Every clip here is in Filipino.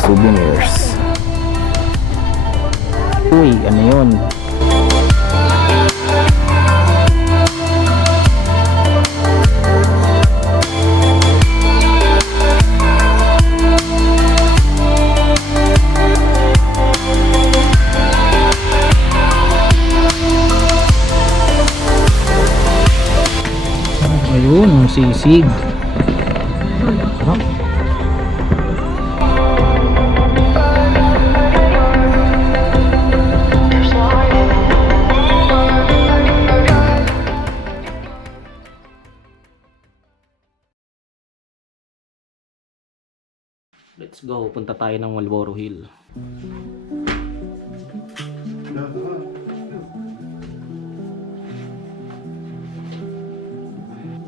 souvenirs. Uy, ano yun? Ayun, ang sisig. Let's go. Punta tayo ng Malboro Hill.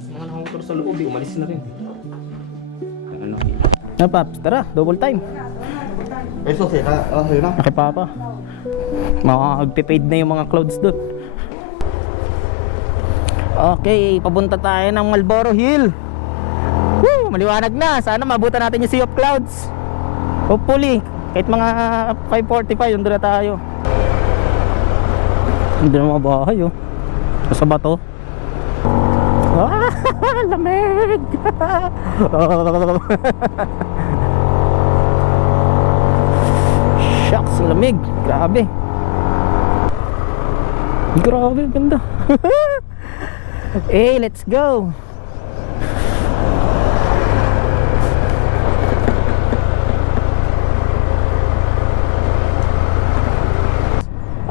Mga nakamotor sa loob, eh, umalis na rin. Ano? Na Paps, tara, double time. Eso sila, oh sila. Nakipapa. Makakagpipade na yung mga clouds doon. Okay, papunta tayo ng Malboro Hill. Woo, maliwanag na. Sana mabutan natin yung Sea of Clouds. Hopefully, kahit mga 5.45, yun na tayo. Hindi na mga bahay, oh. Sa bato. Ah, lamig! Shucks, lamig. Grabe. Grabe, ganda. hey, let's go.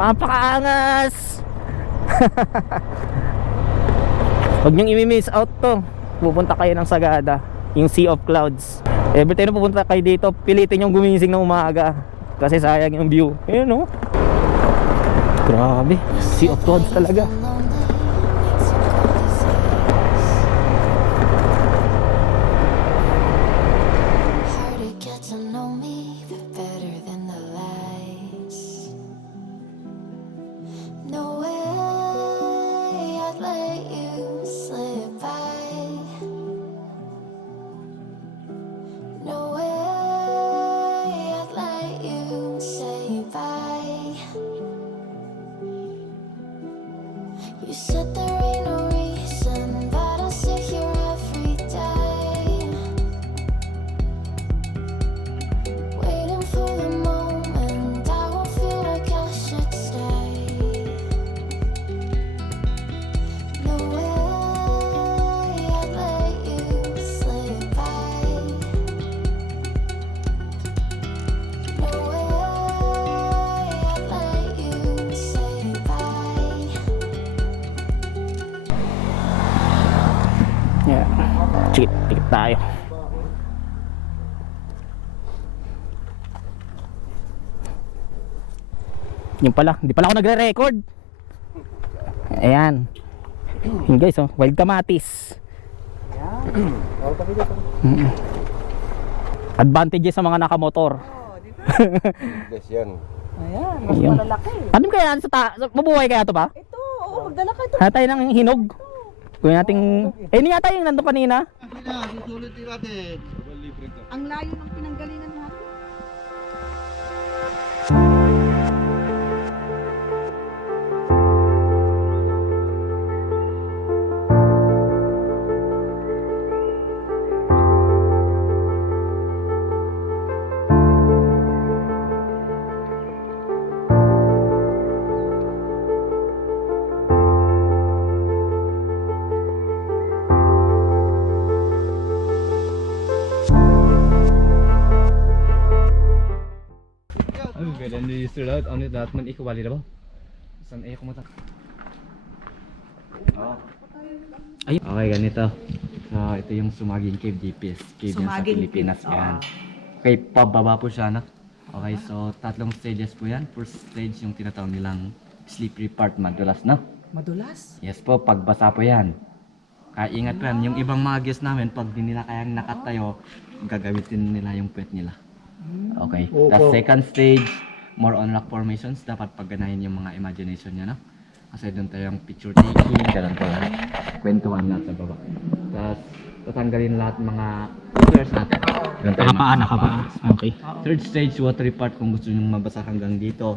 Napakaangas! Huwag niyong i-miss out to. Pupunta kayo ng Sagada, yung Sea of Clouds. Every time na pupunta kayo dito, pilitin yung gumising ng umaga. Kasi sayang yung view. Ayun no? Grabe, Sea of Clouds talaga. Yung pala, hindi pala ako nagre-record. Ayan. Yun guys, oh, wild kamatis. Advantages sa mga nakamotor. Yes yan. Ayan, mas Ayun. malalaki. Ano kaya sa ta sa- mabuhay kaya to ba? Ito, oo, magdala ka ito. Hatay ng hinog. Kuya nating eh ni yata yung nandun kanina. Susulit din natin. Ang layo ng pinanggalingan natin. Okay, then you still out on it that man ikawali na ba? Saan ay kumata? Oh. Ay. Okay, ganito. So, ito yung Sumaging Cave GPS. Cave yan sa Sumaging Pilipinas. Cave, Yan. oo. Okay, pababa po siya, no? Okay, so tatlong stages po yan. First stage yung tinatawag nilang slippery part, madulas, no? Madulas. Yes po, pagbasa po yan. Kaya ingat po yan. Yung ibang mga guests namin, pag di nila kayang nakatayo, gagamitin nila yung puwet nila. Okay. The second stage, more on rock formations. Dapat pagganahin yung mga imagination niya, no? Kasi doon tayong picture taking, ganun po lahat. Kwentuhan lahat sa baba. Tapos, tatanggalin lahat mga stairs natin. Doon tayo Nakapaa, mag- nakapaa. Okay. Third stage, water part kung gusto nyo mabasa hanggang dito.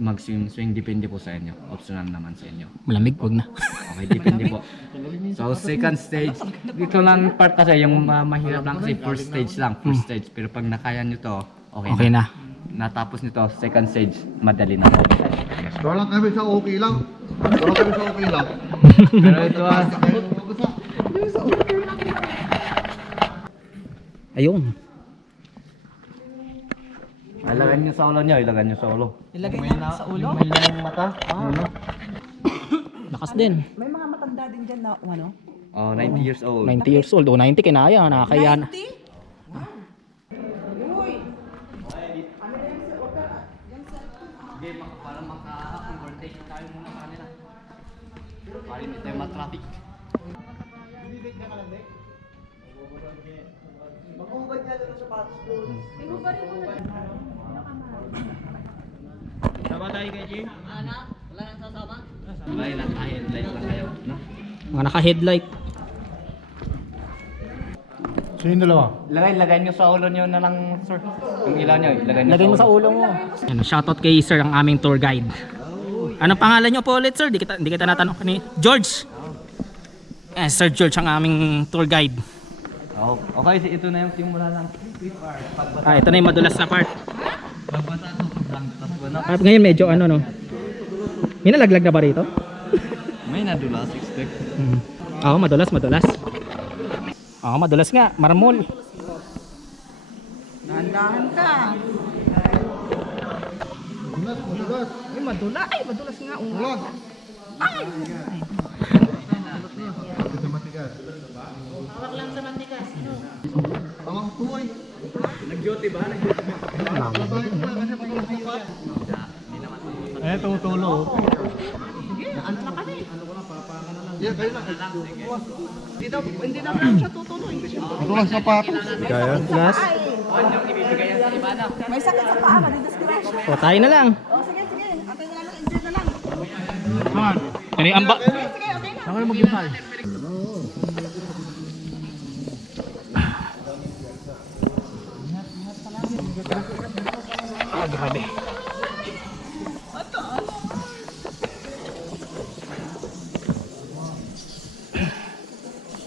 Mag-swing, swing, depende po sa inyo. Optional naman sa inyo. Malamig, wag na. Okay, depende po. So, second stage, dito lang part kasi yung ma- mahirap lang kasi first stage lang, first stage. Pero pag nakaya nyo to, okay, Okay na. Natapos nito, second stage, madali na po. Lang kami sa okay lang. Lang kami sa okay lang. Pero ito ah, Ayun. Ilagay nyo sa ulo nyo, ilagay nyo sa ulo. Ilagay natin sa ulo. May lang mata. Ano? Lakas din. May mga matanda din dyan na ano. Oh, 90 years old. 90 years old. O, 90 kinaya. Nakakaya na. 90? Sige, mak- para maka-conversation tayo muna sa kanila. Para hindi tayo ma-traffic. May naka-headlight lang kayo, no? Mga naka-headlight. Lagay, lagay nyo sa ulo nyo na lang, sir. Yung ilaw nyo, ilagay nyo Lagay mo sa ulo mo. Ano, shoutout kay sir ang aming tour guide. Anong pangalan niyo po ulit sir? Di kita, di kita natanong kani. George. Eh, Sir George ang aming tour guide. Oh, okay, ito na yung simula lang. Pagbata, Ah, ito na yung madulas na part. Pagbata to, sobrang tas ba na? Ah, ngayon medyo ano no. May nalaglag na ba rito? May nadulas, expect. Hmm. Oo, madulas, madulas. Oo, madulas nga. Marmol. Dahan-dahan ka. Ay, madula. Ay, madulas nga. Ulan. Tawang tuway. Eh, tutulo. Yeah, kayo na. Hindi daw, hindi daw lang siya tutuloy. Ito lang sapatos. Madulas. May sakit sa paa, madidisgrasya. O, tayo na lang. O, sige, sige. Atay na lang, enjoy na lang. Ano yung Sige, okay na. Ah, grabe.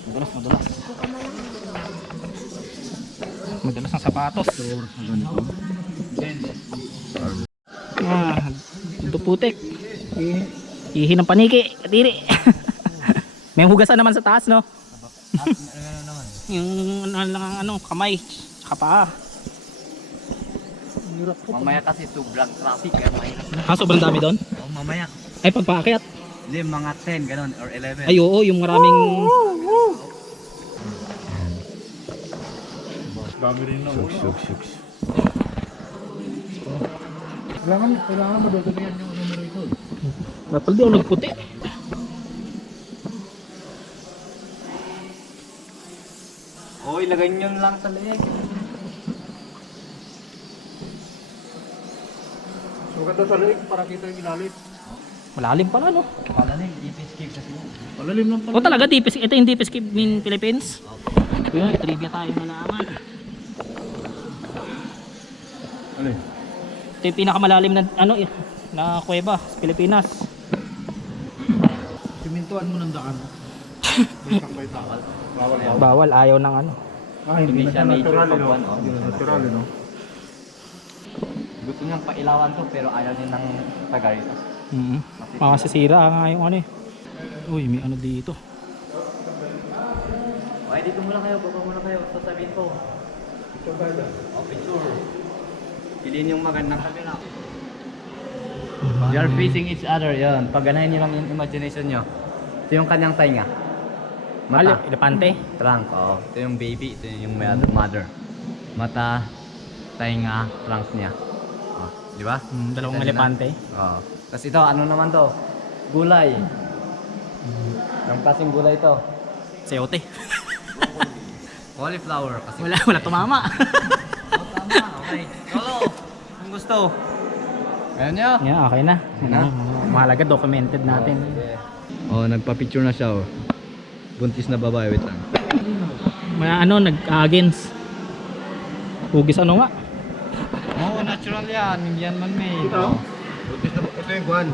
Madulas, madulas. Madulas ang sapatos. Ah, ito putik. I- Ihi ng paniki, katiri. May hugasan naman sa taas, no? Yung ano lang ang ano, kamay, tsaka paa. Mamaya kasi sobrang traffic, kaya mahirap na. Ah, sobrang dami doon? Oh, mamaya. Ay, pagpaakyat. Hindi, mga 10, ganun, or 11. Ay, oo, yung maraming... Dapat di ako nagputi. Ilagay nyo lang sa leeg. Maganda sa leeg para kita yung ilalim. Malalim pala, no? Palalim, ipis kick kasi. Palalim lang O talaga, deepest, ito yung deepest cave in Philippines. Yun, trivia tayo nalaman. Ano Ito yung pinakamalalim na, ano, eh, na kuweba sa Pilipinas. Simintuan mo ng daan. Bawal ba? Bawal, ayaw ng ano. Ah, Hindi siya nature natural, pag no? one, oh. Hindi na natural, no? Gusto niyang pailawan to, pero ayaw din ng taga rito. Mm Makasisira nga yung ano eh. Uy, may ano dito. Okay, dito muna kayo, baba muna kayo. Sasabihin ko. Picture tayo Oh, picture. Piliin yung magandang camera. They are facing each other, yun. Pag ganahin niyo lang yung imagination niyo. Ito yung kanyang tainga. Mata. elepante. Trunk, oo. Ito yung baby, ito yung mother. mother. Mata, tainga, trunk niya. Oh, di ba? Mm, dalawang niyo na? elepante. Oo. Tapos ito, ano naman to? Gulay. Ang klaseng gulay to? Sayote. Cauliflower. Kasi Wala, wala tumama. Oh, tama. Okay. Kung gusto. Ayan yeah, okay na. Na? Ano, mahalaga documented natin. Oh, nagpa-picture na siya oh. Buntis na babae, wait lang. Mga ano, nag-against. Hugis ano nga? Oo, natural yan. Hindi yan man-made. Ito? Ito, ito yung kwan.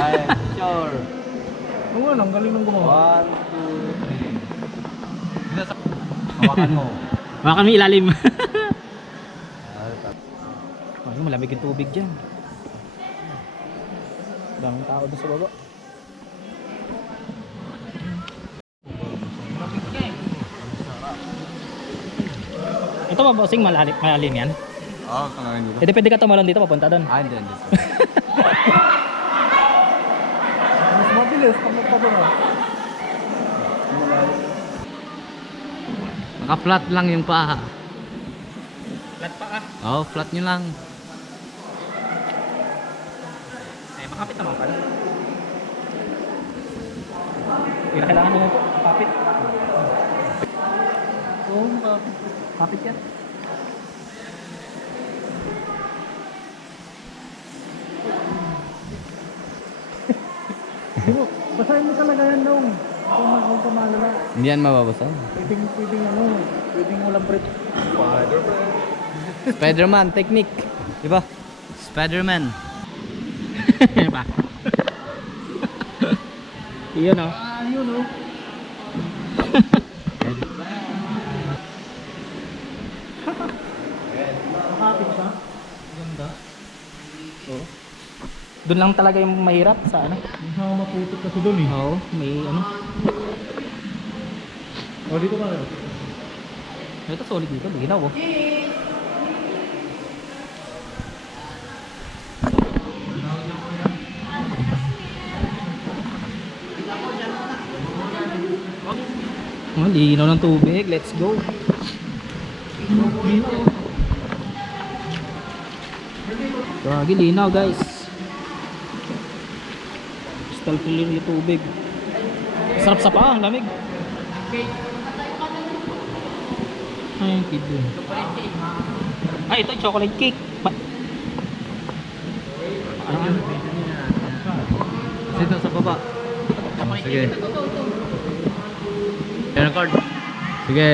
Ay, sure. Oo, ang galing ng gumawa. One, two, three. Hawakan mo. Baka kami ilalim. Ay, malamig yung tubig dyan. Daming tao doon sa baba. Ito ba bossing malalim, malalim yan? Oo, kanangin dito. Eh di pwede ka tumalon dito papunta doon. Ah, hindi, hindi. Mas mabilis pag nagpabara. Naka-flat lang yung paa. Flat pa ah. Oo, oh, flat nyo lang. Eh makapit naman pala. Hindi na kailangan mo kapit. Yan. Basahin mo kalagayan nung. Kung ma- kung kumalala. Hindi yan mababasa. Pwedeng, pwedeng ano, pwedeng walang break. Spider-Man technique. Diba? Spider-Man. ba? Iyon oh. Ah, yun oh. Makapit siya. Ganda. Oo. Doon lang talaga yung mahirap sa ano. Hindi siya maputot kasi doon eh. Oo, may ano. O, dito ka rin. Ito solid dito, linaw oh. Oh, linaw ng tubig. Let's go. Gagi, linaw guys. Clear yung tubig. Sarap sa paa, lamig. Ay, kido. Ay, ito chocolate cake. Ba ano? Dito sa baba. Oh, sige. Yan ang card. Sige.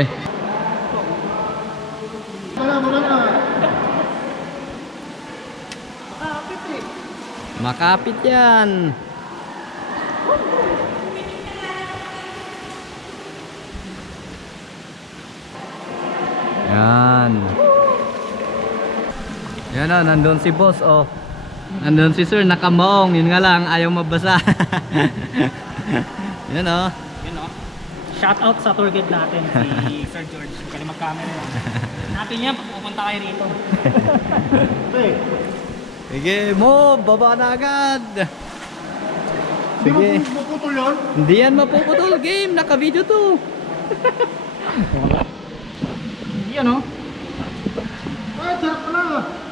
Wala, wala na. Makapit. Yan. Yan o, nandun si boss oh. Nandun si sir, nakamaong. Yun nga lang, ayaw mabasa. Yan oh. Yun o. Shout out sa tour guide natin, si Sir George. Galing mag-camera yan. Natin yan, pupunta kayo rito. Hey, Sige, move! Baba na agad! Sige. maputol yun. Hindi yan mapuputol. Game, naka-video to. Yun o. Ay, sarap ka na.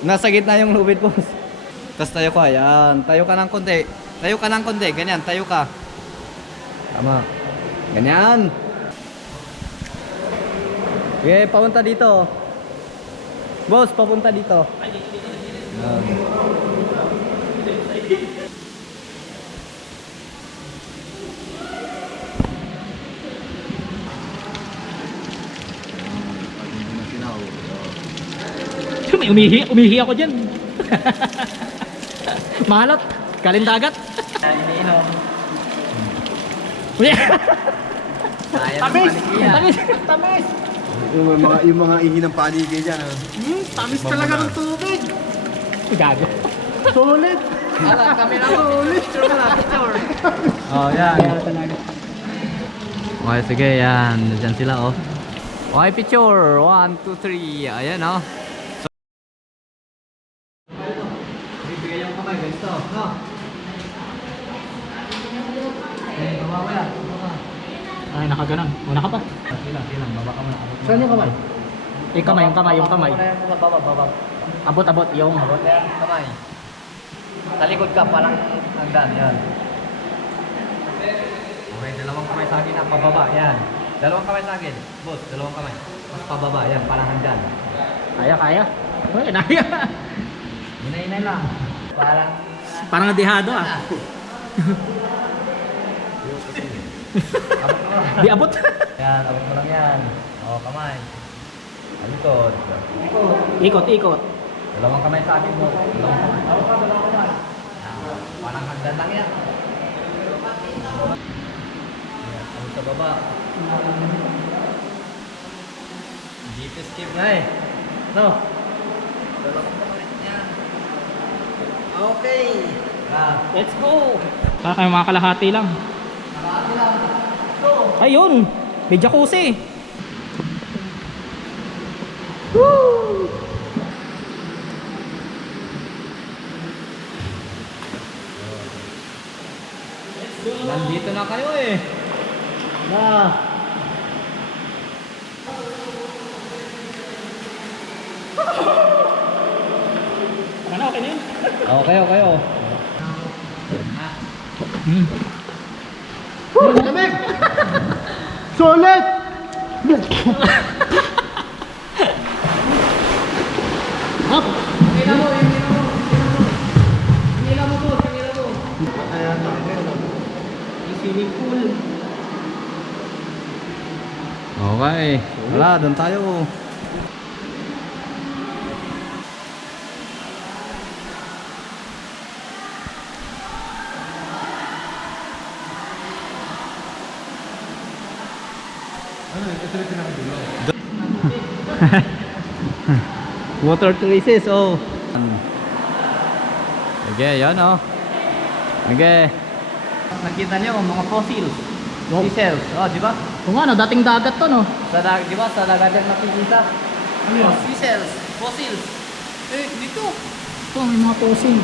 Nasa gitna yung lubid, boss. Tapos tayo ka, yan. Tayo ka ng konti. Tayo ka ng konti. Ganyan, tayo ka. Tama. Ganyan. Okay, papunta dito. Boss, papunta dito. Yan. May umihi, umihi ako dyan. Mahalot. Galing dagat. Iniinom. Tamis! Tamis! Tamis! Yung mga, yung mga ihi ng paligid dyan. ah. Hmm, tamis talaga ng tubig. Gago. Solid. Ala, kami na mo. Picture mo na, picture. Oh, yan. talaga. Okay, sige, yan. Diyan sila, oh. Okay, picture. One, two, three. Ayan, oh. So, Bibigay yung kamay, ganito. No? Okay, baba yan. Baba. Ay, nakaganon. Una ka pa. Silang, silang. Baba ka muna. Saan yung kamay? Yung kamay, yung kamay, yung kamay. Baba, baba, baba. Abot, abot, yung... Baba yan, kamay. Talikod ka, parang hagdan. Yan. Okay, dalawang kamay sa akin. ah, Pababa, yan. Dalawang kamay sa akin. Boss, dalawang kamay. Mas pababa, yan. Parang hagdan. Kaya, kaya. Uy, naya. Hinay-hinay lang. Parang Parang nadihado ah. Di abot. yan, abot mo lang yan. O, kamay. Alikod. ikot, ikot. Dalawang kamay sa akin mo. Dalawang kamay. Ako pa, dalawang kamay. Parang hagdan lang yan. Abot sa baba. Deep skip na eh. No? Dalawang kamay. Yan. Okay. Ah. Let's go! Kaya kayo mga kalahati lang. Ayun! May jacuzzi! Woo! Doon tayo. Water traces, oh. Okay, yan oh. Okay. Nakita niyo mga fossils. Seashells. Oh, di ba? Kung ano, dating dagat to, no? Sa dag, di ba? Sa dagat yan makikita. Ano yun? Seashells. Fossils. Eh, dito. Ito, may mga fossil.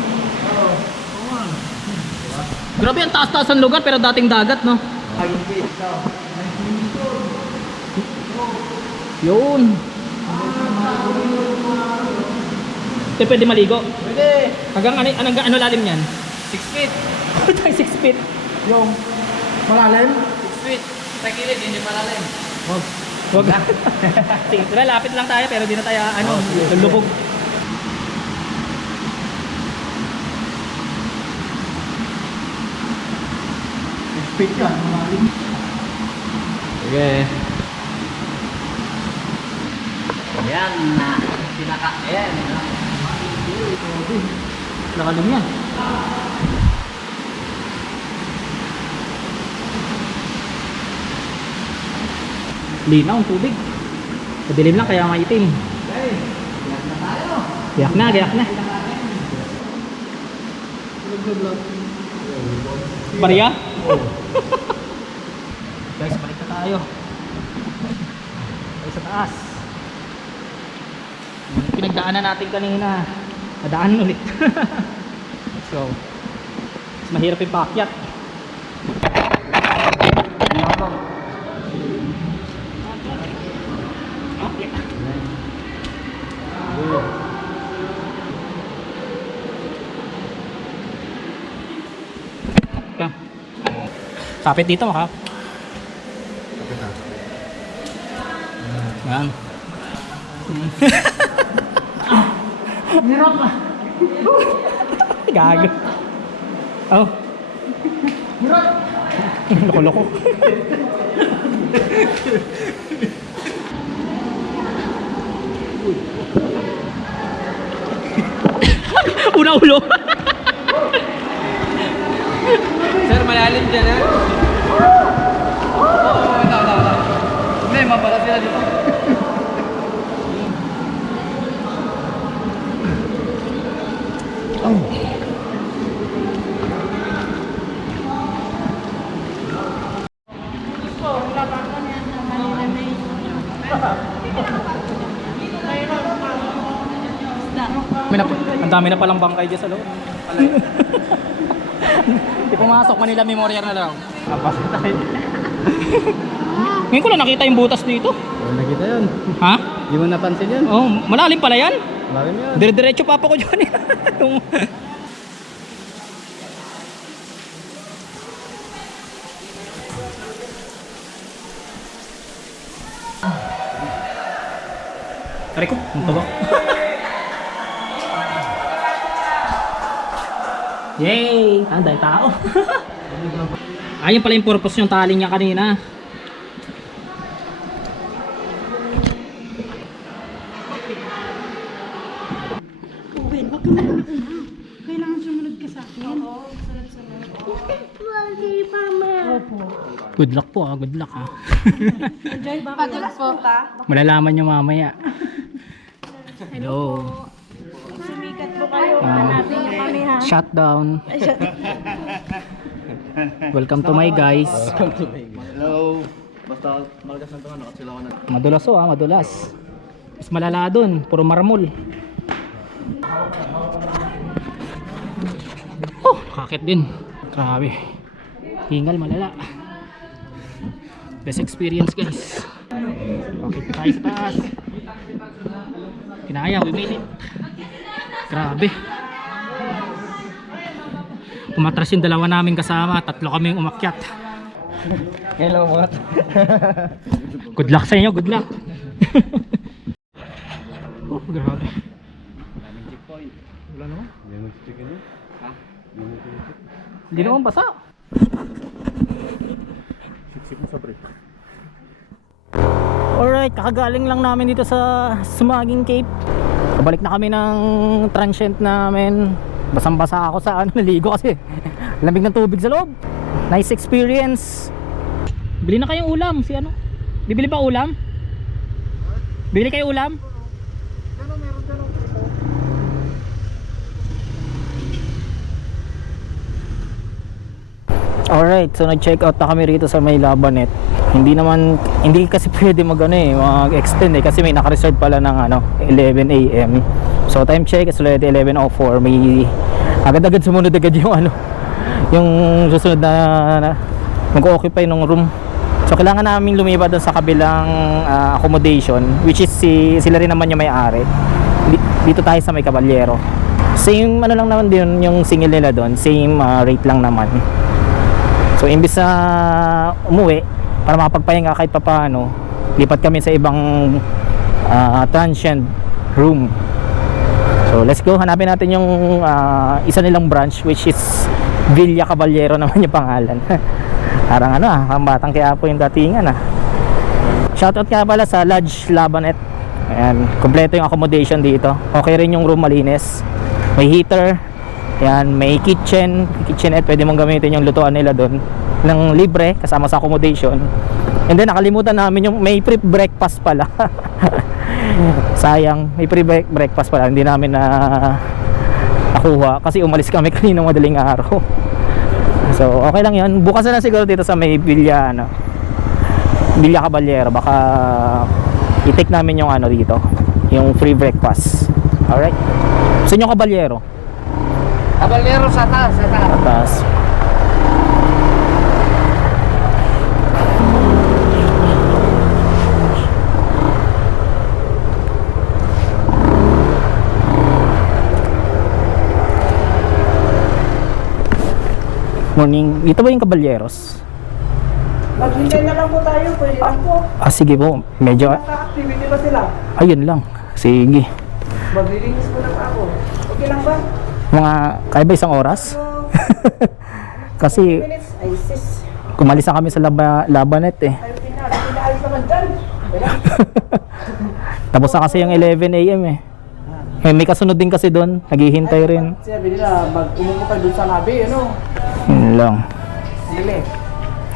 Grabe ang taas-taas ang lugar, pero dating dagat, no? Yun. Ito pwede maligo. Pwede. Hanggang ano, ano, ano lalim yan? 6 feet. 6 feet. Yung malalim? 6 feet. Sa kilid, hindi malalim. Wag. Sige, tara, lapit lang tayo pero di na tayo ano, lubog. Speed yan, malalim. Okay. Yan na. Pinaka, yan. Nakalim yan. Linaw ang tubig. Madilim lang kaya maitim. Gayak na, gayak na. Bariya? Guys, balik na tayo. Tayo sa taas. Pinagdaanan natin kanina. Nadaanan ulit. Go. Mas mahirap yung paakyat. Yan. Kapit dito maka. Yan. Hirap ah. Gago. Oh. Loko-loko. Una ulo. Sir, malalim dyan, ha? Oo, oh, ito, ito, ito. Hindi, mabala sila dito. May na, ang dami na palang bangkay dyan sa loob. Di pumasok, Manila Memorial na lang. Apas tayo. Ngayon ko lang nakita yung butas dito. Oh, nakita yun. Ha? Di mo napansin yun? Oh, malalim pala yan. Malalim yun. Dire-diretso pa ako dyan. Yung- Aray ko, ang taba. Yay! Ah, dahil tao. Ayun pala yung purpose yung tali niya kanina. Uwin, wag ka na. Kailangan sumunod ka sa akin. Oo, sunod-sunod. Opo. Good luck po ah, good luck ah. Padulas po ka. Malalaman nyo mamaya. Hello. Sumikat Shutdown. Welcome to my guys. Hello. Basta malakas ng tangan, nakasilawan na. Madulas oh ah, madulas. Mas malala dun, puro marmol. Oh, kakit din. Grabe. Hingal malala. Best experience guys. Okay, tayo sa taas. Kinaya, umilit. Grabe. Umatras yung dalawa namin kasama, tatlo kami yung umakyat. Hello mga Good luck sa inyo, good luck. oh, grabe. Wala naman. Hindi naman basa. Alright, kakagaling lang namin dito sa Sumaging Cape. Pabalik na kami ng transient namin. Basang-basa ako sa ano, naligo kasi lamig ng tubig sa loob. Nice experience. Bili na kayong ulam, si ano? Bibili pa ulam? Bibili kayo ulam? Alright, so nag-check out na kami rito sa may Labanet. Hindi naman, hindi kasi pwede mag ano eh, mag-extend eh kasi may naka-reserve pala ng ano, 11 a.m. So time check is already 11.04. May agad-agad sumunod agad yung ano, yung susunod na, na mag-occupy ng room. So kailangan namin lumipat doon sa kabilang ah, accommodation which is si, sila rin naman yung may-ari. Di- Dito tayo sa may Caballero. Same ano lang naman din yung single nila doon, same ah, rate lang naman. So imbis na umuwi para makapagpahinga kahit papaano, lipat kami sa ibang ah, transient room. So let's go, hanapin natin yung ah, isa nilang branch which is Villa Caballero naman yung pangalan. Parang ano ah, ang batang kaya po yung datingan ah. Shoutout nga pala sa Lodge Labanet. Ayan, kompleto yung accommodation dito. Okay rin yung room malinis. May heater. Ayan, may kitchen, kitchenette. Pwede mong gamitin yung lutuan nila doon. Ng libre, kasama sa accommodation. And then nakalimutan namin yung may pre breakfast pala. Sayang, may pre breakfast pala. Hindi namin na nakuha kasi umalis kami kanina madaling araw. So, okay lang 'yon. Bukas na siguro dito sa may Villa ano. Villa Caballero baka i-take namin yung ano dito, yung free breakfast. Alright? Sa inyo Caballero? Kabalero sa taas, sa taas. Atas. Morning. Dito ba yung Caballeros? Maghintay na lang po tayo. Pwede lang po. Ah, sige po. Medyo... Naka-activity ba sila? Ayun lang. Sige. Maglilinis ko lang ako. Okay lang ba? Mga... Kaya ba isang oras? Kasi Minutes? Ay sis. kumalis na kami sa laba, labanet eh. Pina. Pinaalis naman dyan. Tapos na kasi yung 11 a.m. eh. Eh, may kasunod din kasi doon. Naghihintay rin. Sabi nila, mag-umupo ka dun sa labi, ano? Yun lang. Dili.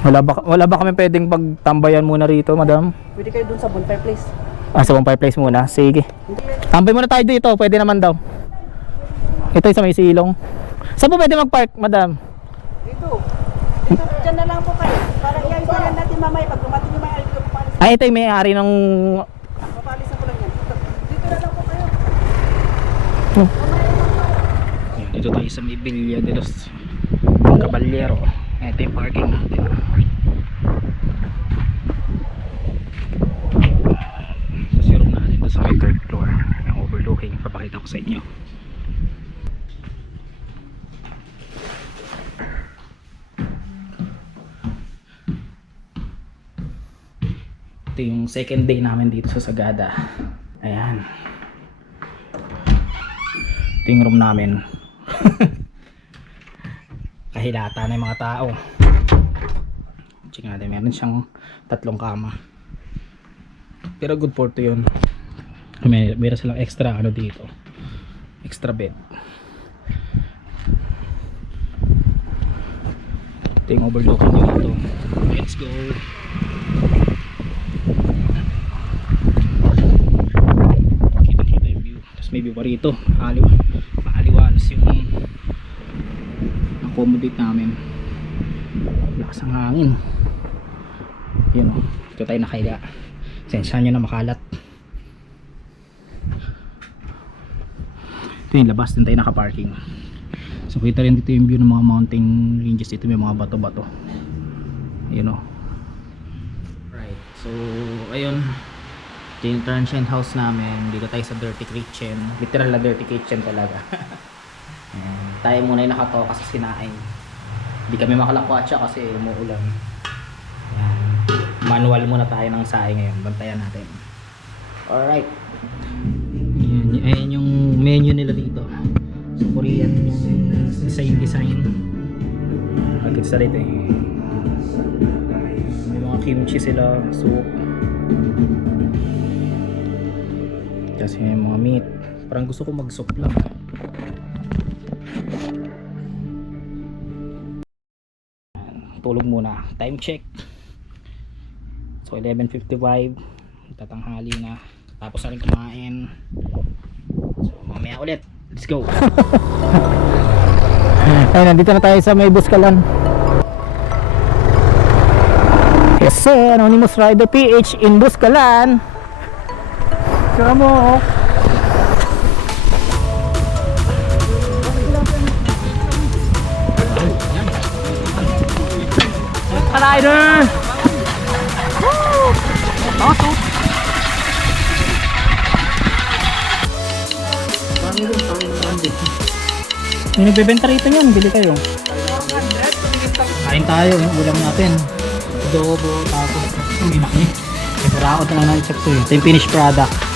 Wala ba, wala ba kami pwedeng pagtambayan muna rito, madam? Pwede kayo dun sa bonfire place. Ah, sa bonfire place muna. Sige. Tambay muna tayo dito. Pwede naman daw. Ito yung sa may silong. Saan po pwede mag-park, madam? Dito. Dito, dyan na lang po kayo. Para iayos na lang natin mamaya. Pag dumating yung may papalis, Ah, ito yung may-ari ng... papalis na ko lang yan. Dito, dito na lang po kayo. Dito tayo sa may Villa de los Caballero. Ito yung parking natin. Sa si room natin sa may third floor. Yung overlooking. Papakita ko sa inyo. Ito yung second day namin dito sa Sagada. Ayan. Ito room namin. Kahilata na yung mga tao. Check natin, meron siyang tatlong kama. Pero good for to yun. May meron silang extra ano dito. Extra bed. Ito yung overlooking nyo dito. Let's go. Kita kita yung view. Tapos may view pa rito. Aliw. Maaliwanas yung accommodate namin. Lakas ang hangin. Yun o. Ito tayo nakahiga. Sensya nyo na makalat. Ito yung labas. Din tayo nakaparking. So kita rin dito yung view ng mga mountain ranges. Dito may mga bato-bato. Yun o. Right. So ayun. Ito yung transient house namin. Dito tayo sa dirty kitchen. Literal na dirty kitchen talaga. Ayan. Tayo muna yung nakatoka sa sinaing. Hindi kami makalakwatsa kasi umuulan. Ayan. Manual muna tayo ng saing ngayon. Bantayan natin. Alright. Ayan, ayan yung menu nila dito. So, Korean design design. Agad sa rito eh. May mga kimchi sila, soup. Kasi may mga meat. Parang gusto ko mag-soup lang. Ayan, Tulog muna. Time check. So 11.55. Tatanghali na. Tapos na rin kumain. So mamaya ulit. Let's go. Ayun, nandito na tayo sa may Buskalan. Yes sir, Anonymous Rider PH in Buskalan. Sira mo. Rider! Awesome! Yung nagbebenta rito yun, bili kayo. Kain tayo, yung ulam natin. Adobo, tapos yung inaki. May paraot na lang ng to yun. Ito yung finished product.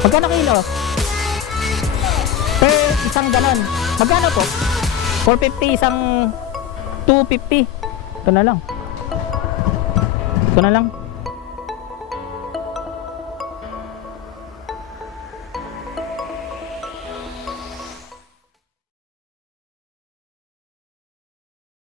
Magkano kilo? Per isang ganon. Magkano po? 450 isang 250. Ito na lang. Ito na lang.